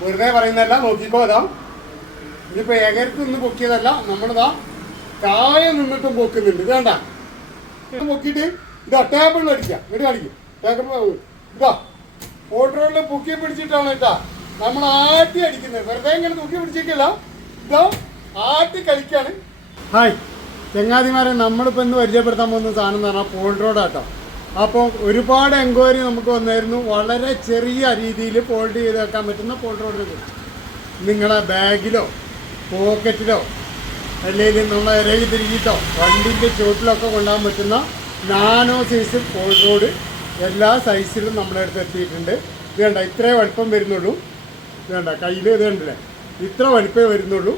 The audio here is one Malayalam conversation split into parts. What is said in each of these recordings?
വെറുതെ പറയുന്നതല്ല നോക്കിക്കോ അതാ ഇതിപ്പോ ഏകരത്ത് നിന്ന് പൊക്കിയതല്ല നമ്മളിതാ താഴെ നിന്നിട്ടും പൊക്കുന്നുണ്ട്. ഇത് വേണ്ട ഇത് പൊക്കിയിട്ട് ഇതാ ടേബിളിൽ അടിക്കാം. ഇങ്ങോട്ട് കാണിക്കും. ടേബിൾ ഇതാ. ഓട്ടോറിൽ പൊക്കി പിടിച്ചിട്ടാണ് കേട്ടാ. നമ്മൾ ആട്ടി അടിക്കുന്നത്. വെറുതെ ഇങ്ങനെ തൂക്കി പിടിച്ചിട്ടില്ല ഇതാ ആട്ടി കളിക്കാണ്. ഹായ്. ചങ്ങാതിമാരെ നമ്മളിപ്പോൾ ഇന്ന് പരിചയപ്പെടുത്താൻ പോകുന്ന സാധനം എന്ന് പറഞ്ഞാൽ പോൾ റോഡാട്ടോ. അപ്പോൾ ഒരുപാട് എൻക്വയറി നമുക്ക് വന്നായിരുന്നു. വളരെ ചെറിയ രീതിയിൽ ഫോൾഡ് ചെയ്ത് വെക്കാൻ പറ്റുന്ന ഫോൾഡ് കുറിച്ച് നിങ്ങളെ ബാഗിലോ പോക്കറ്റിലോ അല്ലെങ്കിൽ നമ്മളെ ഇറങ്ങി തിരിഞ്ഞിട്ടോ വണ്ടിന്റെ ചുവട്ടിലൊക്കെ കൊണ്ടുപോകാൻ പറ്റുന്ന നാനോ സൈസ് ഫോൾഡ് റോഡ് എല്ലാ സൈസിലും നമ്മുടെ അടുത്ത് എത്തിയിട്ടുണ്ട്. ഇത് വേണ്ട ഇത്രേ വലുപ്പം വരുന്നുള്ളൂ. ഇത് വേണ്ട കയ്യിൽ ഇത് കണ്ടില്ലേ? ഇത്ര വലുപ്പമേ വരുന്നുള്ളൂ.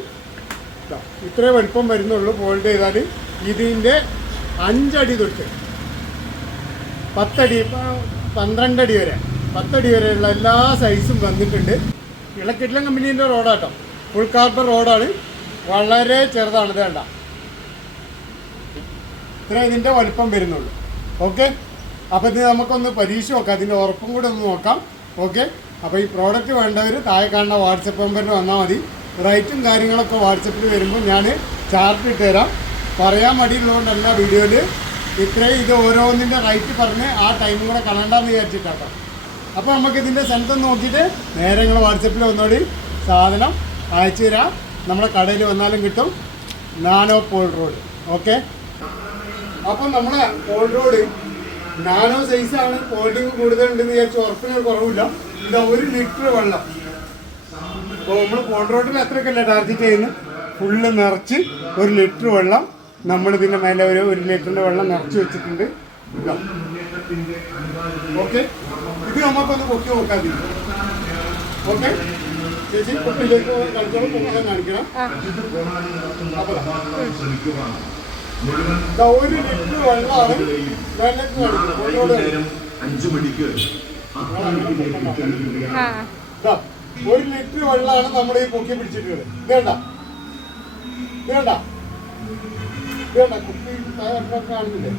ഇതാ, ഇത്രേ വലുപ്പം വരുന്നുള്ളൂ. ഫോൾഡ് ചെയ്താൽ ഇതിന്റെ അഞ്ചടി തൊട്ട് പത്തടി പന്ത്രണ്ടടി വരെ. പത്തടി വരെയുള്ള എല്ലാ സൈസും വന്നിട്ടുണ്ട്. ഇളക്കിട്ടിലം കമ്പനീന്റെ റോഡാട്ടോ ഫുൾ കാർബൺ റോഡാണ് വളരെ ചെറുതാണ് ഇത് വേണ്ട ഇത്ര ഇതിന്റെ വലുപ്പം വരുന്നുള്ളൂ. ഓക്കെ അപ്പോൾ ഇത് നമുക്കൊന്ന് പരീക്ഷ നോക്കാം. അതിന്റെ ഉറപ്പും കൂടെ ഒന്ന് നോക്കാം. ഓക്കെ അപ്പോൾ ഈ പ്രോഡക്റ്റ് വേണ്ടവർ താഴെ കാണുന്ന വാട്സപ്പ് നമ്പറിൽ വന്നാൽ മതി. റേറ്റും കാര്യങ്ങളൊക്കെ വാട്സപ്പിൽ വരുമ്പോൾ ഞാൻ ചാർട്ട് ഇട്ട് തരാം. പറയാൻ മടിയുള്ളതുകൊണ്ടല്ല വീഡിയോയിൽ ഇത്രയും ഇത് ഓരോന്നിന്റെ റൈറ്റ് പറഞ്ഞ് ആ ടൈമും കൂടെ കളണ്ടെന്ന് വിചാരിച്ചിട്ടാട്ടോ. അപ്പോൾ നമുക്ക് ഇതിന്റെ സെന്റർ നോക്കിയിട്ട് നേരെ നിങ്ങൾ വാട്സപ്പിൽ ഒന്നുകൂടി സാധനം അയച്ചു തരാം. നമ്മുടെ കടയിൽ വന്നാലും കിട്ടും. Nano pole rod. ഓക്കെ അപ്പം നമ്മുടെ പോൾ റോഡ് നാനോ സൈസാണ് ഫോൾഡിങ് കൂടുതലുണ്ടെന്ന് വിചാരിച്ച ഉറപ്പിന് കുറവില്ല ഇതാ ഒരു ലിറ്റർ വെള്ളം. അപ്പോൾ നമ്മൾ പോൾ റോഡിൽ എത്രയൊക്കെയല്ലേ ടാർഗറ്റ് ചെയ്യുന്നത്? ഫുള്ള് നിറച്ച് ഒരു ലിറ്റർ വെള്ളം. നമ്മൾ ഇതിന്റെ മേലെ ഒരു ഒരു ലിറ്ററിന്റെ വെള്ളം നിറച്ച് വെച്ചിട്ടുണ്ട്. ഓക്കെ? ഇത് നമുക്കൊന്ന് പൊക്കി നോക്കാതി ഓക്കെ? ചേച്ചി കുട്ടിയിലേക്ക് കളിച്ചോളം. പൊക്കാൻ കാണിക്കണം ഒരു ലിറ്റർ വെള്ളമാണ് വെള്ളത്തിൽ കാണിക്കുന്നത്. ഒരു ലിറ്റർ വെള്ളമാണ് നമ്മൾ ഈ പൊക്കി പിടിച്ചിട്ടുള്ളത്. ഇത് വേണ്ട ഇത് വേണ്ട വേണ്ട കുപ്പി കാണുന്നില്ലേ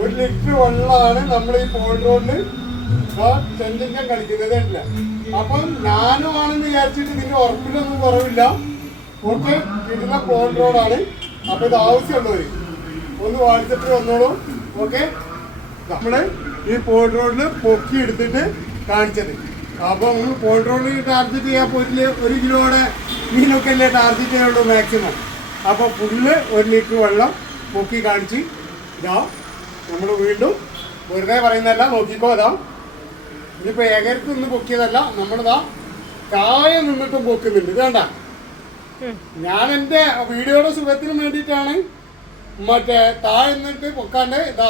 ഒരു ലിറ്റർ വെള്ളമാണ് നമ്മൾ ഈ പോയിട്ടുകൊണ്ട് റോഡിൽ കളിക്കുന്നത് അല്ല അപ്പം ഞാനും ആണെന്ന് വിചാരിച്ചിട്ട് ഇതിന്റെ ഉറപ്പിലൊന്നും കുറവില്ല. ഒട്ട് കിട്ടുന്ന റോഡാണ് അപ്പൊ ഇത് ആവശ്യമുള്ളവര് ഒന്ന് വാട്സപ്പിൽ വന്നോളൂ. ഓക്കെ നമ്മൾ ഈ റോഡിൽ പൊക്കി എടുത്തിട്ട് കാണിച്ചത്. അപ്പൊ പോൾ ടാർഗറ്റ് ചെയ്യാൻ പോയിട്ടില്ല? ഒരു കിലോയുടെ മീനൊക്കെ അല്ലേ ടാർഗറ്റ് ചെയ്യുള്ളൂ മാക്സിമം അപ്പോൾ ഫുള്ള് ഒരു ലിറ്റർ വെള്ളം പൊക്കി കാണിച്ച് ഇതാ നമ്മൾ വീണ്ടും വെറുതെ പറയുന്നതല്ല നോക്കിക്കോ അതാ ഇതിപ്പോൾ ഏകരത്ത് നിന്ന് പൊക്കിയതല്ല നമ്മളിതാ താഴെ നിന്നിട്ടും പൊക്കുന്നുണ്ട്. ഇത് കണ്ട? ഞാൻ എന്റെ വീഡിയോയുടെ സുഖത്തിന് വേണ്ടിയിട്ടാണ് മറ്റേ താഴെ നിന്നിട്ട് പൊക്കാണ്ട് ഇതാ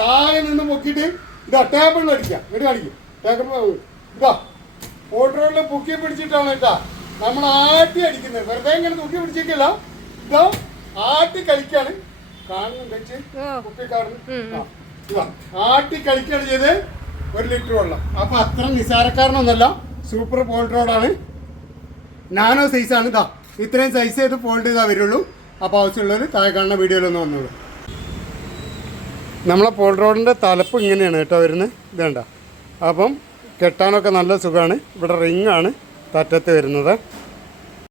താഴെ നിന്ന് പൊക്കിയിട്ട് ഇതാ ടേബിളിൽ അടിക്കാം. ഇങ്ങോട്ട് കാണിക്കും. ടേബിൾ ഇതാ. ഓട്ടോറിൽ പൊക്കി പിടിച്ചിട്ടാണ് കേട്ടാ. നമ്മൾ ആട്ടി അടിക്കുന്നത്. വെറുതെ ഇങ്ങനെ തൂക്കി പിടിച്ചിട്ടില്ല ഇതാ ആട്ടി കളിക്കാണ്. കാണുന്നുണ്ട്. കുപ്പി കാണുന്നു. ഇതാ. ആട്ടി കളിക്കാണ് ചെയ്ത് ഒരു ലിറ്റർ വെള്ളം. അപ്പൊ അത്ര നിസാരക്കാരനൊന്നല്ല. സൂപ്പർ പോൾട്ട് റോഡാണ്. നാനോ സൈസാണ് ഇതാ ഇത്രയും സൈസ് ചെയ്ത് ഫോൾഡ് ചെയ്താൽ വരുള്ളൂ. അപ്പോൾ ആവശ്യമുള്ളവർ താഴെ കാണുന്ന വീഡിയോയിലൊന്നും വന്നോളൂ. നമ്മളെ പോൾ റോഡിന്റെ തലപ്പ് ഇങ്ങനെയാണ് കേട്ടോ വരുന്നത്. ഇതേണ്ട അപ്പം കെട്ടാനൊക്കെ നല്ല സുഖമാണ് ഇവിടെ റിങ്ങാണ്. തറ്റത്ത് വരുന്നത്.